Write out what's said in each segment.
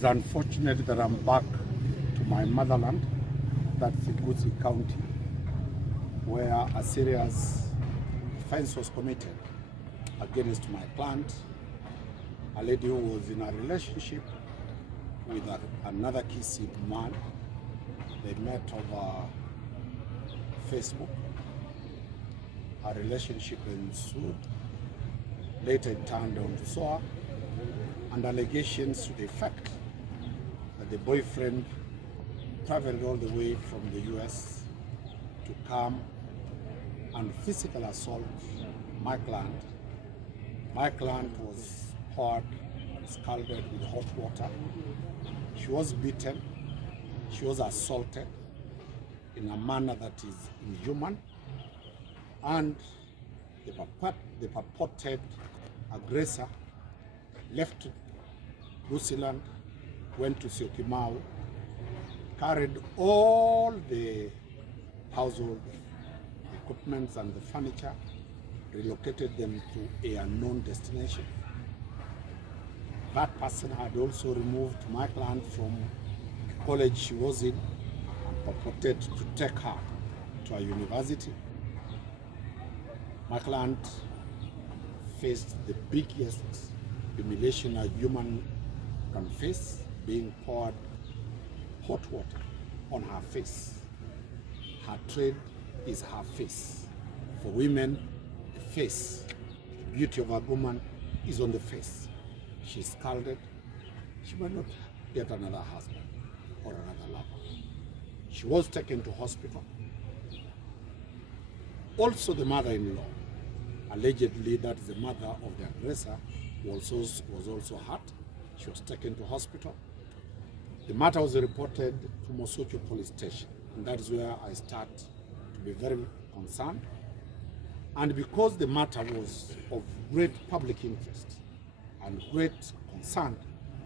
It's unfortunate that I'm back to my motherland, that's Kigusi County, where a serious offense was committed against my client, a lady who was in a relationship with another kissing man. They met over Facebook. A relationship ensued. Later it turned on to SOA, and allegations to the effect that the boyfriend traveled all the way from the US to come and physically assault my client. My client was poured and scalded with hot water. She was beaten. She was assaulted in a manner that is inhuman, and the purported aggressor left Gusiland, went to Syokimau, carried all the household equipment and the furniture, relocated them to a unknown destination. That person had also removed my client from the college she was in and purported to take her to a university. My client faced the biggest humiliation a human can face, being poured hot water on her face. Her trade is her face. For women, the face, the beauty of a woman is on the face. She's scalded. She might not get another husband or another lover. She was taken to hospital. Also, the mother-in-law, allegedly that is the mother of the aggressor, was also hurt. She was taken to hospital. The matter was reported to Moto police station, and that is where I start to be very concerned. And because the matter was of great public interest and great concern,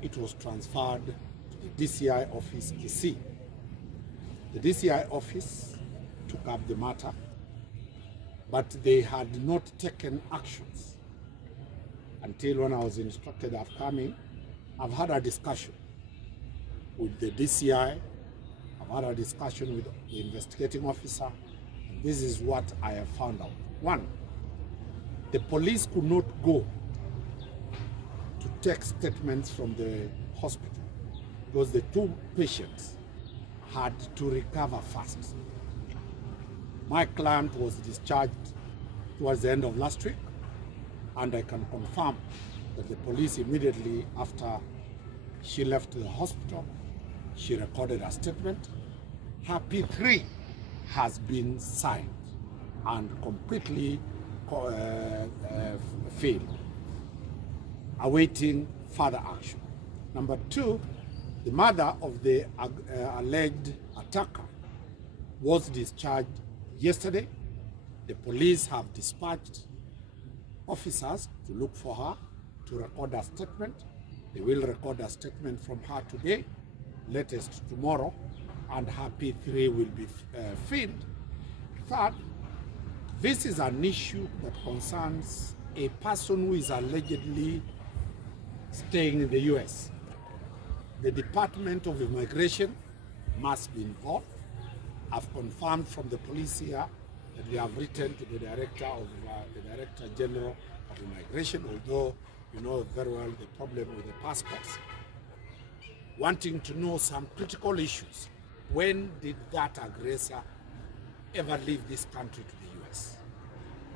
it was transferred to the DCI office, Kisii. The DCI office took up the matter, but they had not taken actions until when I was instructed I've come in. I've had a discussion with the DCI, I've had a discussion with the investigating officer, and this is what I have found out. One, the police could not go to take statements from the hospital because the two patients had to recover fast. My client was discharged towards the end of last week, and I can confirm that the police immediately after she left the hospital, she recorded a statement. Her P3 has been signed and completely failed, awaiting further action. Number two, the mother of the alleged attacker was discharged yesterday. The police have dispatched officers to look for her, to record a statement. They will record a statement from her today, latest tomorrow, and her P3 will be filled. Third, this is an issue that concerns a person who is allegedly staying in the US. The Department of Immigration must be involved. I've confirmed from the police here that they have written to the Director General of Immigration, although you know very well the problem with the passports, wanting to know some critical issues. When did that aggressor ever leave this country to the US?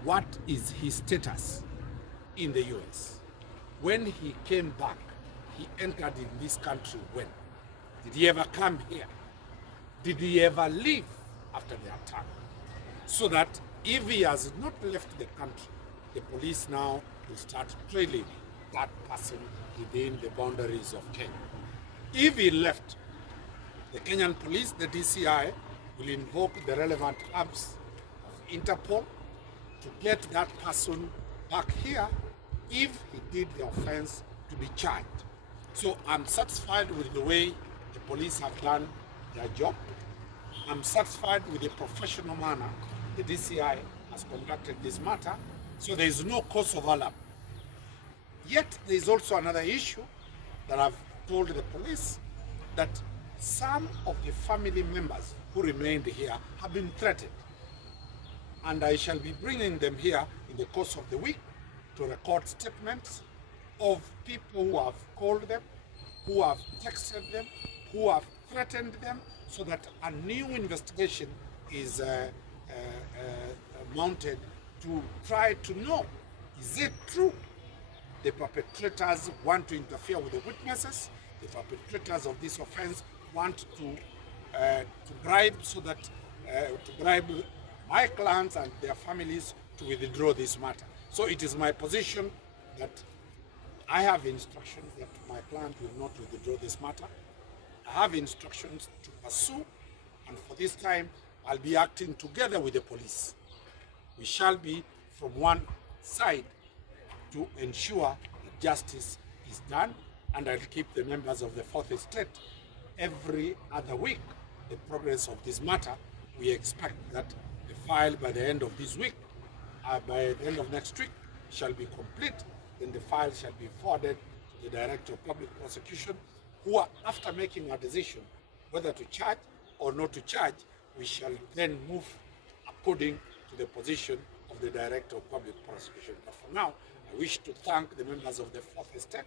What is his status in the US? When he came back, he entered in this country when? Did he ever come here? Did he ever leave after the attack? So that if he has not left the country, the police now will start trailing that person within the boundaries of Kenya. If he left, the Kenyan police, the DCI, will invoke the relevant arms of Interpol to get that person back here if he did the offense to be charged. So I'm satisfied with the way the police have done their job. I'm satisfied with the professional manner the DCI has conducted this matter, so there is no cause of alarm. Yet there is also another issue that I've told the police that some of the family members who remained here have been threatened, and I shall be bringing them here in the course of the week to record statements of people who have called them, who have texted them, who have threatened them, so that a new investigation is mounted to try to know, is it true the perpetrators want to interfere with the witnesses, the perpetrators of this offense want to bribe, so that to bribe my clients and their families to withdraw this matter. So it is my position that I have instructions that my client will not withdraw this matter. I have instructions to pursue, and for this time, I'll be acting together with the police. We shall be from one side to ensure that justice is done, and I'll keep the members of the Fourth Estate every other week the progress of this matter. We expect that the file by the end of this week, by the end of next week, shall be complete. Then the file shall be forwarded to the Director of Public Prosecution, who are, after making a decision whether to charge or not to charge, we shall then move according to the position of the Director of Public Prosecution. But for now, I wish to thank the members of the Fourth Estate